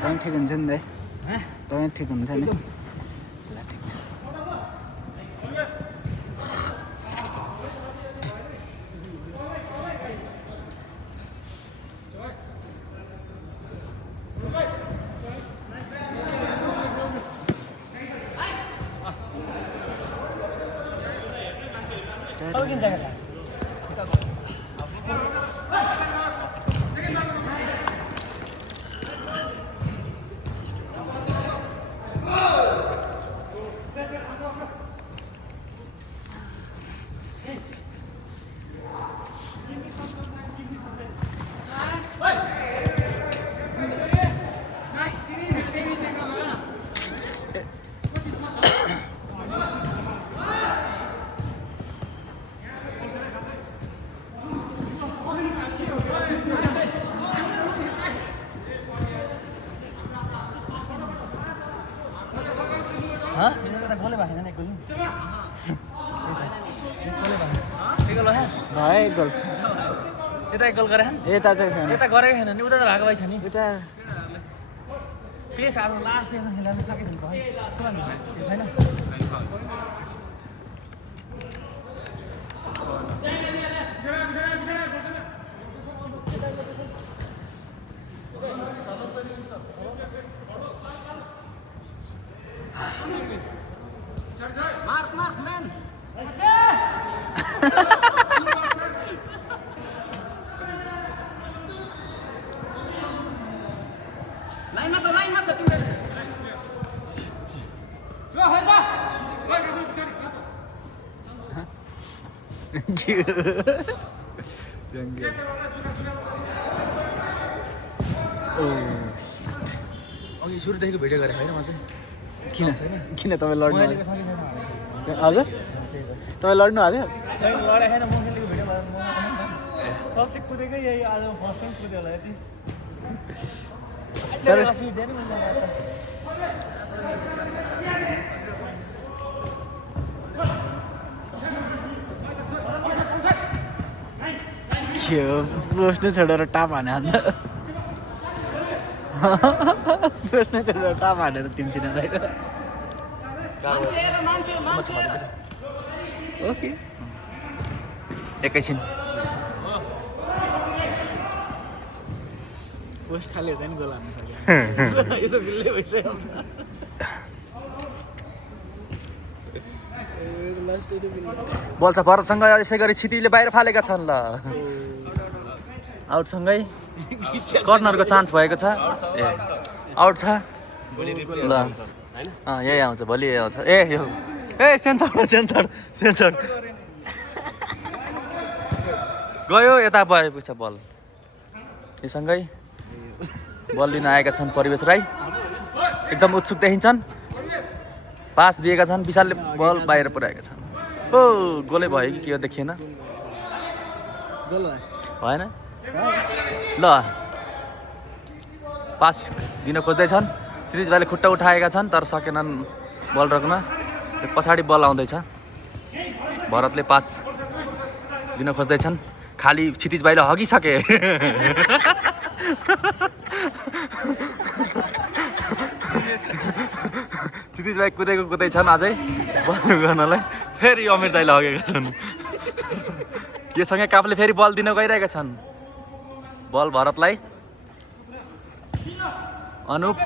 तपाईँ ठिक हुन्छ नि दाइ तपाईँ ठिक हुन्छ नि ल ठिक छ एक गोल यता एक गोल गरे यता चाहिँ छैन यता गरेको छैन नि उता त भएको भइ छ नि यता पेस अब लास्ट पेसमा खेल्न सकेको छैन मार्क म्यान लाइनमा छ तिमीले यो हेर्दा अघि सुरुदेखिको भिडियो गरेको होइन म चाहिँ किन तपाईँ लड्नु हजुर तपाईँ लड्नु हाल्यो लडेको छैन म खेलेको भिडियो सबसे कुदेकै यही आज फर्स्ट टाइम कुद्यो होला यति के हो प्रश्न छोडेर टाप हाने अन्त प्रश्न छोडेर टाप हानेर तिमीसित ओके एकैछिन पोस्ट खाली हुँदैन गोल हाल्नु सक्यो यो त बिल्लै भइसक्यो बल छ भरतसँग यसै गरी छिटीले बाहिर फालेका छन् ल आउटसँगै कर्नरको चान्स भएको छ ए आउट छ ल यही आउँछ भोलि यही आउँछ ए यो ए सेन्सर गयो यता भएपछि बल योसँगै बल लिन आएका छन् परिवेश राई एकदम उत्सुक देखिन्छन् पास दिएका छन् विशालले बल बाहिर पुर्याएका छन् ओ गोलै भयो कि के हो देखिएन भएन ल पास दिन खोज्दैछन् क्षितिज भाइले खुट्टा उठाएका छन् तर सकेनन् बल रोक्न पछाडि बल आउँदैछ भरतले पास दिन खोज्दैछन् खाली क्षितिज भाइले हगिसके क्षितिज भाइ कुदै छन् अझै बल गर्नलाई फेरि अमिर दाइले हगेका छन् योसँगै काफले फेरि बल दिन गइरहेका छन् बल भरतलाई अनुप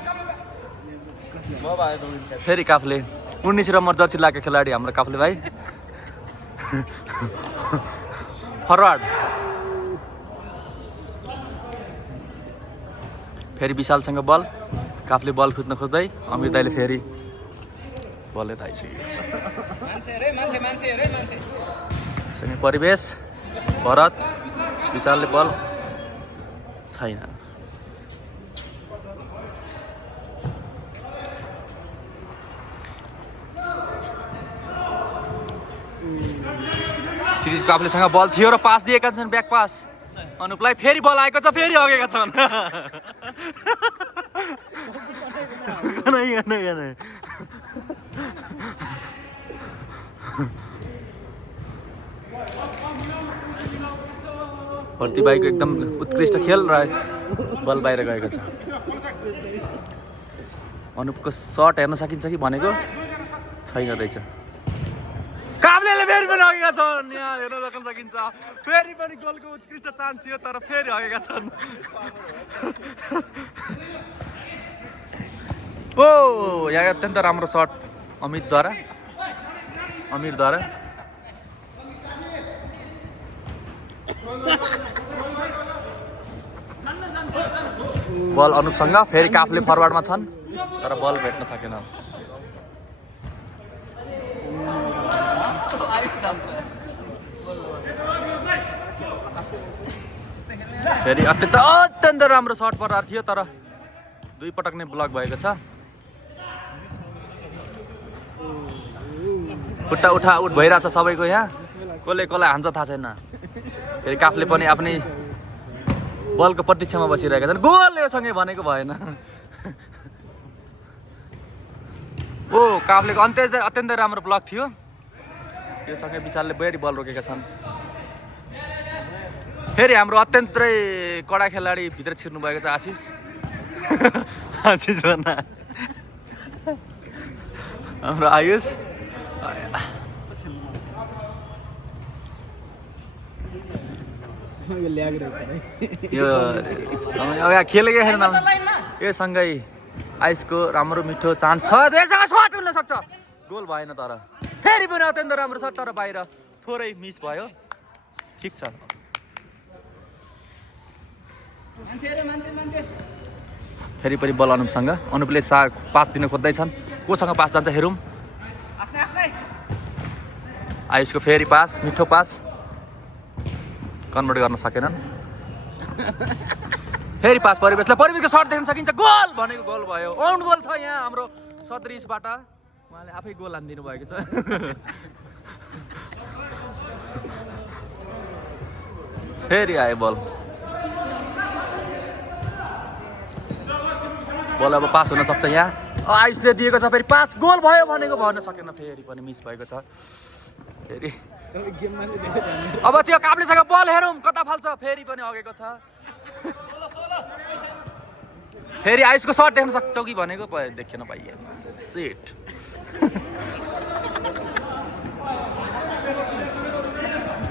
फेरि काफले 19 नम्बर जर्सी लागेको खेलाडी हाम्रो काफले भाइ फरवार्ड फेरि विशालसँग बल काफले बल खुज्न खोज्दै अमिर दाइले फेरि बल यता आइसकेको छ परिवेश भरत विशालले बल छैन क्षितिज काफ्लेसँग बल थियो र पास दिएका छन् ब्याक पास अनुपलाई फेरि बल आएको छ फेरि हगेका छन् भर्ती भाइको एकदम उत्कृष्ट खेल र बल बाहिर गएको छ। अनुपको सर्ट हेर्न सकिन्छ कि भनेको छैन रहेछ। काब्लेले फेरि पनि हगेका छन्, यहाँ हेर्न सकिन्छ। फेरि पनि गोलको उत्कृष्ट चान्स थियो तर फेरि हगेका छन्। ओ यहाँ अत्यन्त राम्रो सर्ट अमिरद्वारा। बल अनुपसँग, फेरि काफले फरवार्डमा छन् तर बल भेट्न सकेन। फेरि अत्यन्त राम्रो सर्ट परेको थियो तर दुई पटक नै ब्लक भएको छ। खुट्टा उठा उठ भइरहेछ सबैको यहाँ, कसले हान्छ थाहा छैन। फेरि काफले पनि आफ्नै बलको प्रतीक्षामा बसिरहेका छन्। गोल योसँगै भनेको भएन। ओ काफलेको अत्यन्तै राम्रो ब्लक थियो। योसँगै विशालले बेरी बल रोकेका छन्। फेरि हाम्रो अत्यन्तै कडा खेलाडी भित्र छिर्नु भएको छ आशिष। आशिष भन्दा हाम्रो आयुष। यो खेलेकै छैन यो सँगै आइसको राम्रो मिठो चान्स छ। यससँग सर्ट हुन सक्छ, गोल भएन तर फेरि पनि अत्यन्त राम्रो सर्ट तर बाहिर थोरै मिस भयो। ठिक छ। फेरि पनि बल अनुपसँग, अनुपले पास दिन खोज्दैछन्। कोसँग पास जान्छ हेरौँ। आयुषको फेरि पास, मिठो पास, कन्भर्ट गर्न सकेनन्। फेरि पास परिवेशको सर्ट देख्न सकिन्छ। गोल भनेको गोल भयो। आउट गोल छ यहाँ हाम्रो सदृशबाट। उहाँले आफै गोल हानिदिनु भएको छ। फेरि आयो बल अब पास हुन सक्छ यहाँ। आयुषले दिएको छ, फेरि पास गोल भयो भनेको भन्न सकेन, फेरि पनि मिस भएको छ। फेरि अब त्यो काब्लेसँग बल हेरौँ कता फाल्छ। फेरि पनि अगेको छ। फेरि आयुषको सर्ट देख्न सक्छौ कि भनेको देखेन पाइएन। सेट।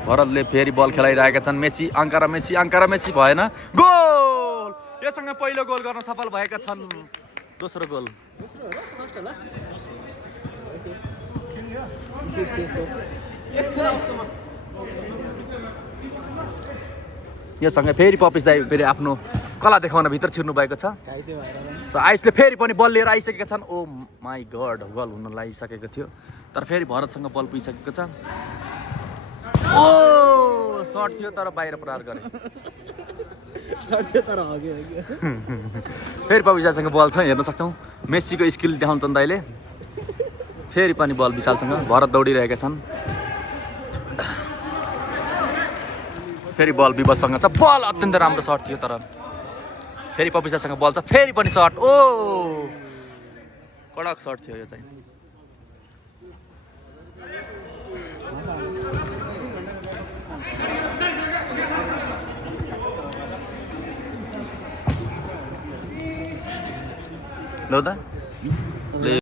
भरतले फेरि बल खेलाइरहेका छन्। मेसी भएन। गोल! योसँग पहिलो गोल गर्न सफल भएका छन्। दोस्रो गोल योसँग फेरि पपिस दाइ फेरि आफ्नो कला देखाउन भित्र छिर्नु भएको छ। र आइसले फेरि पनि बल लिएर आइसकेका छन्। ओ माई गड, गोल हुन लागिसकेको थियो तर फेरि भरतसँग बल पुगिसकेको छ। ओ सर्ट थियो तर बाहिर प्रहार गरे। फेरि पपिसासँग बल छ, हेर्न सक्छौँ। मेसीको स्किल देखाउँछन् दाइले। फेरि पनि बल विशालसँग, भरत दौडिरहेका छन्। फेरि बल विवशसँग छ। बल अत्यन्त राम्रो सर्ट थियो तर फेरि पपिसासँग बल छ। फेरि पनि सर्ट। ओ कडक सर्ट थियो यो चाहिँ। लौ त